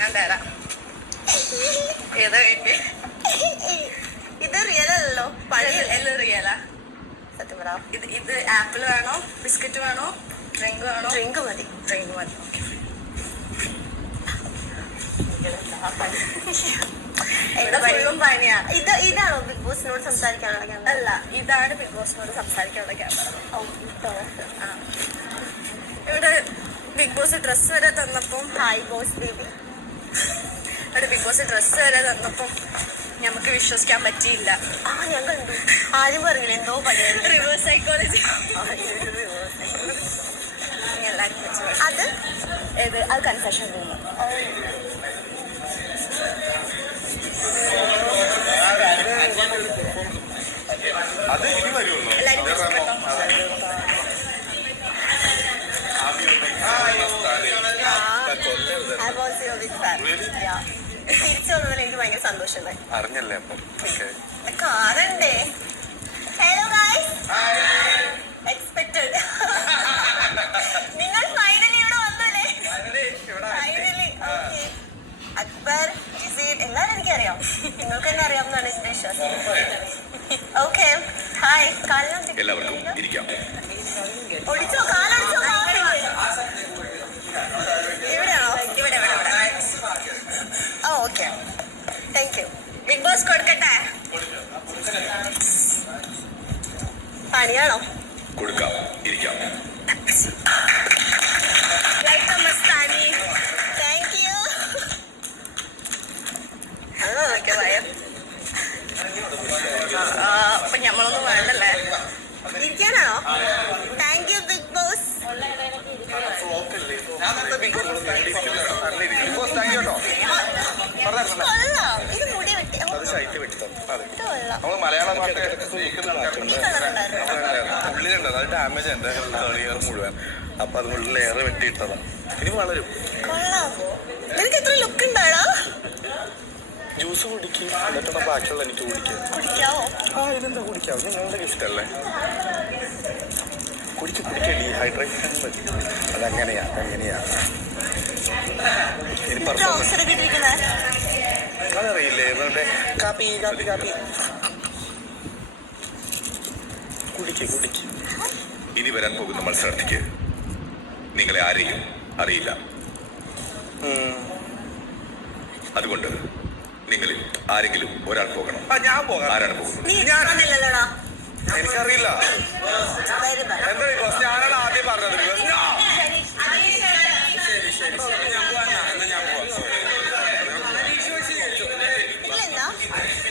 ഞാൻ തരാം. ഏതാ വേണ്ടി? ഇത് റിയൽ അല്ലല്ലോ, പഴയ എല്ലാം റിയലാ. സത്യം പറ. ഇത് ആപ്പിൾ വേണോ, ബിസ്ക്കറ്റ് വേണോ, ഡ്രിങ്ക് വേണോ? ഡ്രിങ്ക് മതി. ഡ്രിങ്ക് മതി. ഫുള്ളും പനിയാ. ഇതാണോ ബിഗ് ബോസിനോട് സംസാരിക്കാനുള്ള ക്യാമറ? അല്ല, ഇതാണ് ബിഗ് ബോസിനോട് സംസാരിക്കാനുള്ള ക്യാമറ. ഇവിടെ ബിഗ് ബോസ് ഡ്രസ് വരെ തന്നപ്പം, ഹായ് ബോസ് ബേബി, ഇവിടെ ബിഗ് ബോസ് ഡ്രസ് വരെ തന്നപ്പം നമുക്ക് വിശ്വസിക്കാൻ പറ്റിയില്ല. ഞാൻ കണ്ടു. ആരും പറയില്ല എന്തോ പണിയായിരുന്നു. Reverse psychology. എല്ലാവരും അത് അത് കൺഫെഷൻ റൂം. തിരിച്ചു വന്നതിൽ എനിക്ക് ഭയങ്കര സന്തോഷമായി. അറിഞ്ഞല്ലേ കാറണ്ടേ. Hello guys, expected. നിങ്ങൾ ഫൈനലി ഇവിടെ വന്നല്ലേ? ഫൈനലി. ഓക്കെ, അക്ബർ, ജിസീദ് എല്ലാവരും എനിക്കറിയാം. നിങ്ങൾക്ക് തന്നെ അറിയാമെന്നാണ് എന്റെ വിശ്വാസം. Okay, hi. എല്ലാവർക്കും ഇരിക്കാം. ഒടിച്ചോ, കാലടിച്ചോ. ഇവിടെയാണോ? ഇവിടെ. Okay, thank you. Big boss കൊടുക്കട്ടെ? പണിയാണോ? കൊടുക്കാം, ഇരിക്കാം. വെൽക്കം മസ്താനി. Thank you. അപ്പൊ ഞമ്മളൊന്നും വേണ്ടല്ലേ? ഇരിക്കാനാണോ? Thank you big boss. കൊള്ളാം. ഇത് മുടി വെട്ടി. നമ്മള് മലയാളം ഉള്ളിലുണ്ട്, അത് ഡാമേജ് ഉണ്ട് ലെയർ മുഴുവൻ. അപ്പൊ അതുകൊണ്ട് ലെയർ വെട്ടിയിട്ടതാണ്. ഇനി വളരും. കൊള്ളാം. നിനക്ക് എത്ര ലുക്ക് ഉണ്ടാടാ? ജ്യൂസ് കുടിക്കും, എന്നിട്ടാണ് ബാക്കിയുള്ള എനിക്ക് കുടിക്കാവോ? ഇതെന്താ കുടിക്കാം, നിങ്ങളുടെ ഗിഫ്റ്റ് അല്ലേ. കുടിക്കുക, ഡീഹൈഡ്രേഷൻ പറ്റി. അതങ്ങനെയാ. ഇനി പെർഫോമൻസ് അതറിയില്ലേ? ഇവരുടെ കാപ്പി കുടിക്കും. ഇനി വരാൻ പോകുന്ന മത്സരത്തിക്ക് നിങ്ങളെ ആരെയും അറിയില്ല. അതുകൊണ്ട് നിങ്ങളിൽ ആരെങ്കിലും ഒരാൾ പോകണം. ഞാൻ പോകാം. ആരാണ് പോകുന്നത്? എനിക്കറിയില്ല. എന്താ ഞാനാണ് ആദ്യം പറഞ്ഞത്.